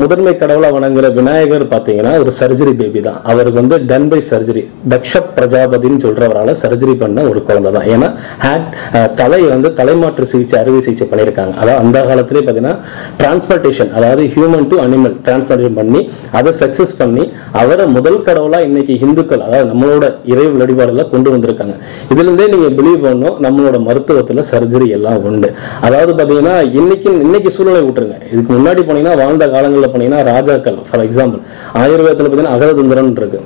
முதன்மை கடவுளா வணங்குற விநாயகர் பாத்தீங்கன்னா ஒரு சர்ஜரி பேபி தான். அவருக்கு வந்து டன் பை சர்ஜரி, தக்ஷ பிரஜாபதினு சொல்றவரால சர்ஜரி பண்ண ஒரு குழந்தை தான். ஏன்னா தலை வந்து தலைமாற்று சிகிச்சை, அறுவை சிகிச்சை பண்ணியிருக்காங்க. அதாவது அந்த காலத்திலே பாத்தீங்கன்னா டிரான்ஸ்பிளான்டேஷன், அதாவது ஹியூமன் டு அனிமல் டிரான்ஸ்பிளான்டேஷன் பண்ணி அதை சக்சஸ் பண்ணி அவரை முதல் கடவுளா இன்னைக்கு இந்துக்கள், அதாவது நம்மளோட இறை வழிபாடுல கொண்டு வந்திருக்காங்க. இதுல இருந்தே நீங்க பிலீவ் பண்ணணும், நம்மளோட மருத்துவத்துல சர்ஜரி எல்லாம் உண்டு. அதாவது பாத்தீங்கன்னா இன்னைக்கு சூழ்நிலை விட்டுருங்க, இதுக்கு முன்னாடி போனீங்கன்னா வாழ்ந்த காலங்களில் போனீங்கன்னா ராஜாக்கள், ஃபார் எக்ஸாம்பிள் ஆயுர்வேதத்தில் பார்த்தீங்கன்னா அகரதுந்திரன் இருக்கு.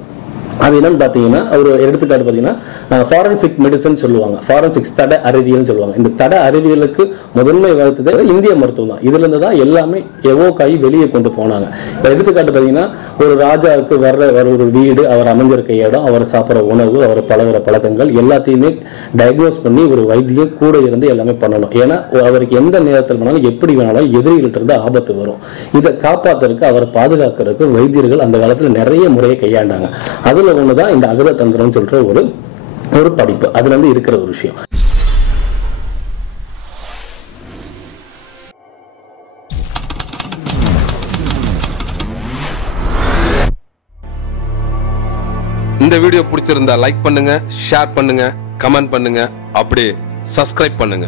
அது என்னன்னு பார்த்தீங்கன்னா ஒரு எடுத்துக்காட்டு பார்த்தீங்கன்னா ஃபாரன்சிக் மெடிசன் சொல்லுவாங்க, ஃபாரன்சிக்ஸ் தட அறிவியல் சொல்லுவாங்க. இந்த தட அறிவியலுக்கு முதன்மை வகுத்தது இந்திய மருத்துவம் தான். இதுல இருந்து தான் எல்லாமே எவோக்காயி வெளியே கொண்டு போனாங்க. இப்போ எடுத்துக்காட்டு பார்த்தீங்கன்னா ஒரு ராஜாவுக்கு வர்ற ஒரு வீடு, அவர் அமைஞ்சிருக்க இடம், அவர் சாப்பிட்ற உணவு, அவர் பழகிற பழக்கங்கள் எல்லாத்தையுமே டயக்னோஸ் பண்ணி ஒரு வைத்தியம் கூட இருந்து எல்லாமே பண்ணணும். ஏன்னா அவருக்கு எந்த நேரத்தில் வேணாலும் எப்படி வேணாலும் எதிரிகிட்ட இருந்து ஆபத்து வரும். இதை காப்பாற்றுறதுக்கு, அவரை பாதுகாக்கிறதுக்கு வைத்தியர்கள் அந்த காலத்தில் நிறைய முறையை கையாண்டாங்க. அதுல ஒண்ணுதான் இந்த அகர தந்திரம் சொல்ற ஒரு படிப்பு. அதுல இருந்து இருக்கிற ஒரு விஷயம். இந்த வீடியோ பிடிச்சிருந்தா லைக் பண்ணுங்க, ஷேர் பண்ணுங்க, கமெண்ட் பண்ணுங்க, அப்படியே சப்ஸ்கிரைப் பண்ணுங்க.